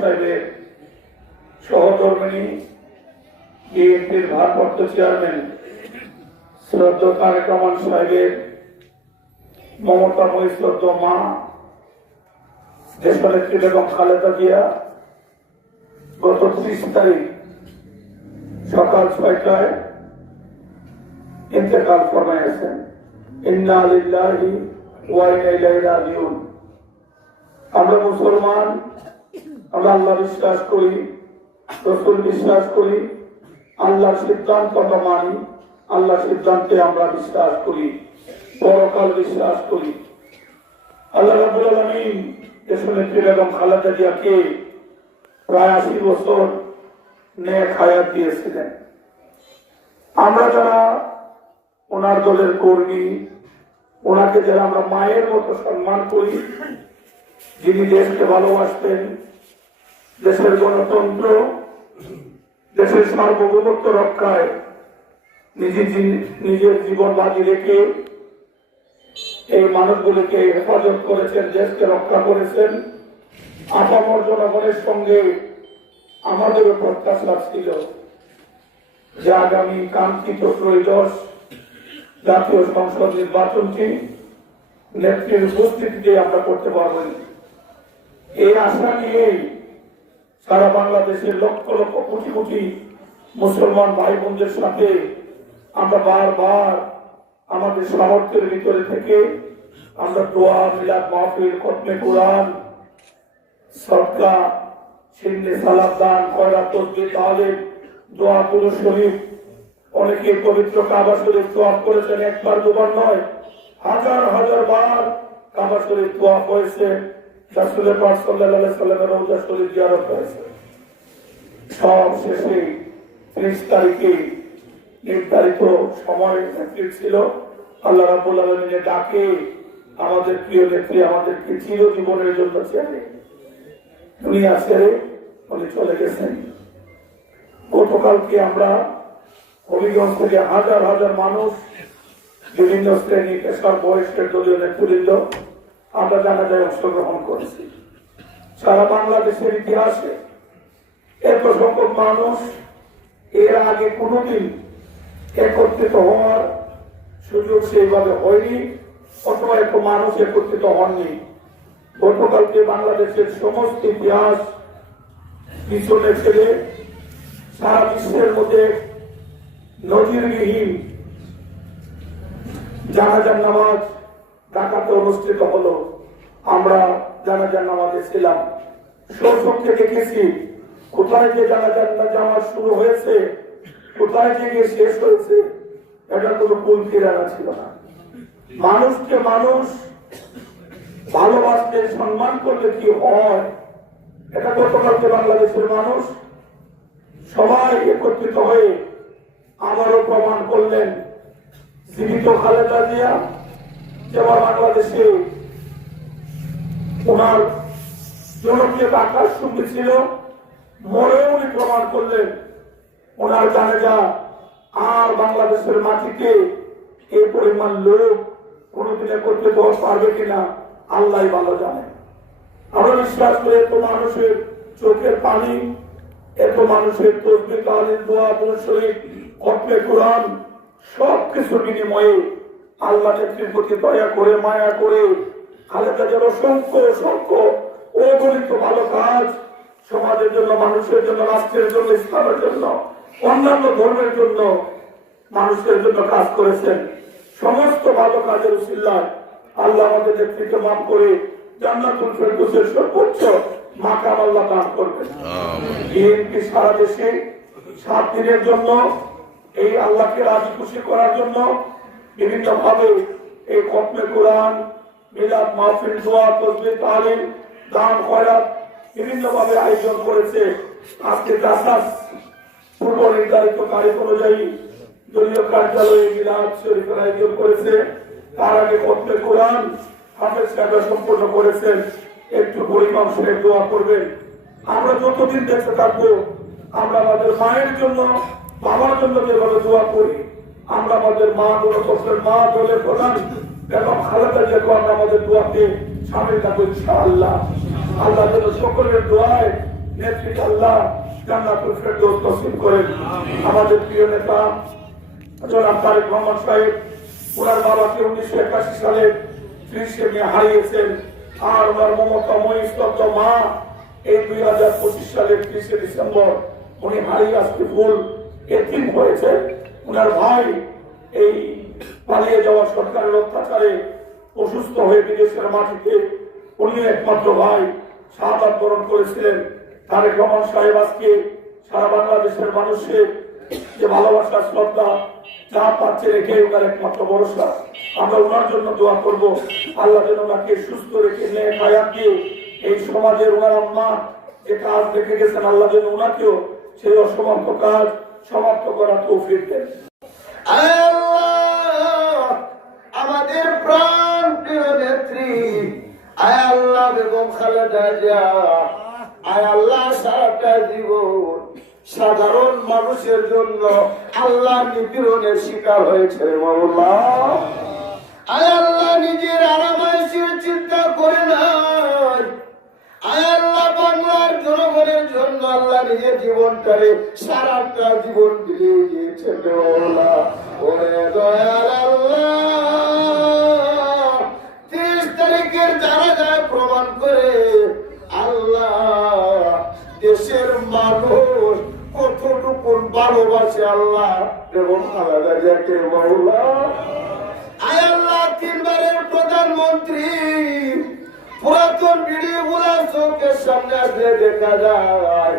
সাহেবের সহধর্মিনী বিএনপির ভারপ্রাপ্ত চেয়ারম্যান শ্রদ্ধ তারেক রহমান সাহেবের মা, দেশনেত্রী বেগম খালেদা জিয়া, গত ত্রিশ তারিখ সকাল ছয়টায় ইন্তেকাল ফরমাইয়াছেন ইন্না লিল্লাহি ওয়া ইন্না ইলাইহি আমরা মুসলমান আমরা আল্লাহ বিশ্বাস করি, রসুল বিশ্বাস করি, আল্লাহর সিদ্ধান্ত আমরা মানি আল্লাহ সিদ্ধান্তে আমরা বিশ্বাস করি, পরকাল বিশ্বাস করি। আল্লাহ রাবুল আলমিন দেশনেত্রী বেগম খালেদা জিয়াকে প্রায় আশি বছর নেক হায়াত দিয়েছিলেন। আমরা যারা ওনার দলের কর্মী, ওনাকে যারা আমরা মায়ের মতো সম্মান করি, যিনি দেশকে ভালোবাসতেন দেশের গণতন্ত্র, দেশের সার্বভৌমত্ব রক্ষায় নিজের নিজের জীবন বাজি রেখে এই মানুষগুলিকে হেফাজত করেছেন, দেশকে রক্ষা করেছেন। আপামর জনগণের সঙ্গে আমাদের প্রত্যাশা ছিল যে আগামী কাঙ্ক্ষিত ত্রয়োদশ জাতীয় সংসদ নির্বাচনটি নেত্রীর উপস্থিতিতে আমরা করতে পারবেন এই আশা নিয়েই সারা বাংলাদেশের লক্ষ লক্ষ কোটি কোটি মুসলমান ভাই বোনদের সাথে আমরা বারবার আমাদের সামর্থ্যের ভিতরে থেকে আমরা দোয়া, মিলাদ, মাহফিল, খতমে কোরআন সরকা সিন্নে সালাদ দান কয়রা তসবি তাহলে দোয়া পুরুষ শরীফ। অনেকে পবিত্র কাবা শরীফ তোয়াফ করেছেন, একবার দুবার নয়, হাজার হাজার বার কাবা শরীফ তোয়াফ হয়েছে। আলাইহি সাল্লামের রওজা শরীফ জিয়ারত হয়েছে। সব শেষে ত্রিশ তারিখে নির্ধারিত সময় ছিল, আল্লাহ রাবুল ডাকে, আমাদের প্রিয় নেত্রী আমাদেরকে জন্য ছেড়ে দুনিয়া ছেড়ে উনি চলে গেছেন। গতকালকে আমরা হবিগঞ্জ থেকে হাজার হাজার মানুষ বিভিন্ন শ্রেণি পেশার বয়স্কের দলীয় নেতৃবৃন্দ আমরা জানা যায় অংশগ্রহণ করেছি। সারা বাংলাদেশের ইতিহাসে এত সংখ্যক মানুষ এর আগে কোনোদিন একত্রিত হওয়ার সুযোগ সেইভাবে হয়নি, অথবা এত মানুষ একত্রিত হননি। গতকালকে বাংলাদেশের সমস্ত ইতিহাস পিছনে ফেলে সারা বিশ্বের মধ্যে নজিরবিহীন জানাজার নামাজ ঢাকাতে অনুষ্ঠিত হলো আমরা জানাজার নামাজে ছিলাম। সৌসবকে দেখেছি কোথায় যে জানাজার নামাজ শুরু হয়েছে? কোথায় যে গিয়ে শেষ হয়েছে? এটা কোনো কুল কিরানা ছিল না। মানুষকে মানুষ ভালোবাসতে সম্মান করলে কি হয়? এটা গতকালকে বাংলাদেশের মানুষ সবাই একত্রিত হয়ে আমারও প্রমাণ করলেন। জীবিত খালেদা জিয়া যেমন বাংলাদেশে ওনার জনপ্রিয়তা আকাশ সঙ্গে ছিল মরেও উনি প্রমাণ করলেন, ওনার জানে যা আর বাংলাদেশের মাটিতে এই পরিমাণ লোক কোনোদিন একত্রিত হতে পারবে কিনা আল্লাহ ভালো জানে। আমরা বিশ্বাস করি এত মানুষের চোখের পানি, এত মানুষের তসবি তালিম দোয়া শরীর কর্মে কোরআন সব কিছুর বিনিময়ে আল্লাহ নেত্রীর প্রতি দয়া করে মায়া করে খালেদা যেন অসংখ্য অসংখ্য অগণিত ভালো কাজ সমাজের জন্য মানুষের জন্য রাষ্ট্রের জন্য ইসলামের জন্য অন্যান্য ধর্মের জন্য মানুষের জন্য কাজ করেছেন। সমস্ত ভালো কাজের উসিল্লায় আল্লাহ আমাদের নেতৃত্ব মাফ করে জান্নাতুল ফেরদৌসের সর্বোচ্চ মাকাম আল্লাহ দান করবেন। বিএনপি সারা দেশে সাত দিনের জন্য এই আল্লাহকে রাজি খুশি করার জন্য বিভিন্ন ভাবে এই খতমে কোরআন, মিলাদ, মাহফিল, দোয়া তসবির তালিম দান, খয়রাত বিভিন্ন ভাবে আয়োজন করেছে আজকে দাসাস পূর্ব নির্ধারিত তারিখ অনুযায়ী দলীয় কার্যালয়ে মিলাদ শরীফের আয়োজন করেছে। তার আগে খতমে কোরআন হাফেজ সাহেবরা সম্পন্ন করেছেন। একটু পরিমাণ সাহেব দোয়া করবেন। আমরা যতদিন দেখতে থাকব, আমরা আমাদের মায়ের জন্য, বাবার জন্য যেভাবে দোয়া করি আমরা আমাদের মা গণতন্ত্রের মা দলের প্রধান এবং খালেদা যে আমরা আমাদের দোয়াকে সামিল থাকব ইনশাআল্লাহ? আল্লাহ যেন সকলের দোয়ায় নেতৃত্ব আল্লাহ জান্নাতুল ফেরদৌস নসিব করেন। আমাদের প্রিয় নেতা জনাব তারেক মোহাম্মদ সাহেব ওনার বাবাকে উনিশশো একাশি সালে ত্রিশে মে হারিয়েছেন। আর ওনার মমতাময়ী স্তব্ধ মা এই দুই হাজার পঁচিশ সালের ত্রিশে ডিসেম্বর উনি হারিয়ে আসতে ভুল। এতিম হয়েছে। ওনার ভাই এই পালিয়ে যাওয়া সরকারের অত্যাচারে অসুস্থ হয়ে বিদেশের মাটিতে, উনি একমাত্র ভাই শাহাদ বরণ করেছিলেন। তারেক রহমান সাহেব আজকে সারা বাংলাদেশের মানুষের যে ভালোবাসা, শ্রদ্ধা যা পাচ্ছে রেখে ওনার একমাত্র ভরসা। আমরা ওনার জন্য দোয়া করব। আল্লাহ যেন ওনাকে সুস্থ রেখে নিয়ে খায়াত দিয়ে এই সমাজের ওনার আম্মা যে কাজ রেখে গেছেন, আল্লাহ যেন ওনাকেও সেই অসমাপ্ত কাজ সমাপ্ত করার তৌফিক দেন। আমাদের প্রাণ প্রিয় নেত্রী, আয় আল্লাহ বেগম খালেদা জিয়া, আয় আল্লাহ সারাটা জীবন সাধারণ মানুষের জন্য আল্লাহ নিপীড়নের শিকার হয়েছে মাওলা আয় আল্লাহ নিজের জীবনটারে সারাটা জীবন দিয়ে দয়াল আল্লাহ, তিরিশ তারিখের যারা যায় প্রমাণ করে আল্লাহ, দেশের মানুষ কতটুকু ভালোবাসে আল্লাহ, এবং আলাদা যাকে আয় আল্লাহ, তিনবারের প্রধানমন্ত্রী, পুরাতন ভিডিও গুলা চোখের সামনে দেখা যায়।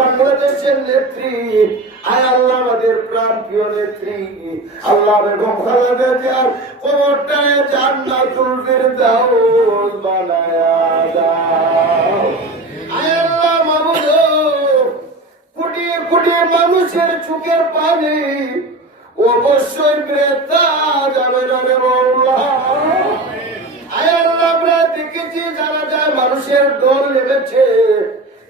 বাংলাদেশের নেত্রী। আয় আল্লাহ, আমাদের প্রাণ প্রিয় নেত্রী। আল্লাহ বেগম খালেদা জিয়ার বানায়া দাও। আয় আল্লাহ মাবুদ কোটি কোটি মানুষের চোখের পানি অবশ্যই বেতা যাবে রে আয় আল্লাহ, আমরা দেখেছি যারা যায় মানুষের দল নেমেছে।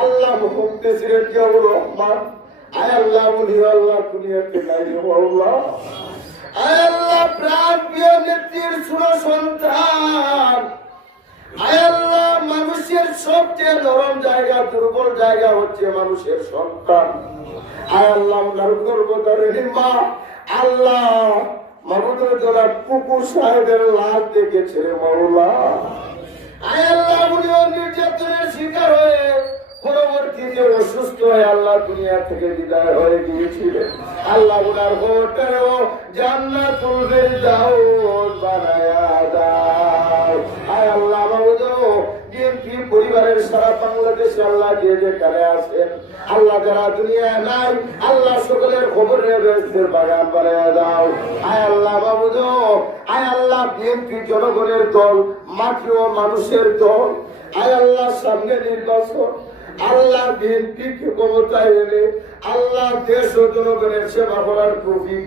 আল্লাহ মুহূর্তে ছিলেন জিয়াউর রহমান, আয় আল্লাহ, বলি আল্লাহ আল্লাহ। আয় আল্লাহ, প্রাণ নেত্রীর সন্তান। আয় আল্লাহ, মানুষের সবচেয়ে নরম জায়গা, দুর্বল জায়গা হচ্ছে মানুষের সন্তান। আয় আল্লাহ উনার গর্বতার আল্লাহ মাহমুদুল জোলা কুকুর সাহেবের লাশ দেখেছে রে মাওলা। আয় আল্লাহ নির্যাতনের শিকার হয়ে পরবর্তীতে অসুস্থ হয়ে আল্লাহ দুনিয়া থেকে বিদায় হয়ে গিয়েছিলেন। আল্লাহ উনার হোটেলও জান্নাতুল ফেরদাউস বানায়া দাও। আল্লাহ পরিবারের সারা বাংলাদেশে আল্লাহ যে যেখানে আছেন, আল্লাহ যারা দুনিয়ায় নাই, আল্লাহ সকলের খবর রেবের বাগান বানায় দাও। আয় আল্লাহ বাবুদ আয় আল্লাহ বিএনপি জনগণের দল, মাটি ও মানুষের দল আয় আল্লাহ, সামনে নির্বাচন। আল্লাহ বিএনপিকে ক্ষমতায় এনে আল্লাহ দেশ ও জনগণের সেবা করার প্রফিক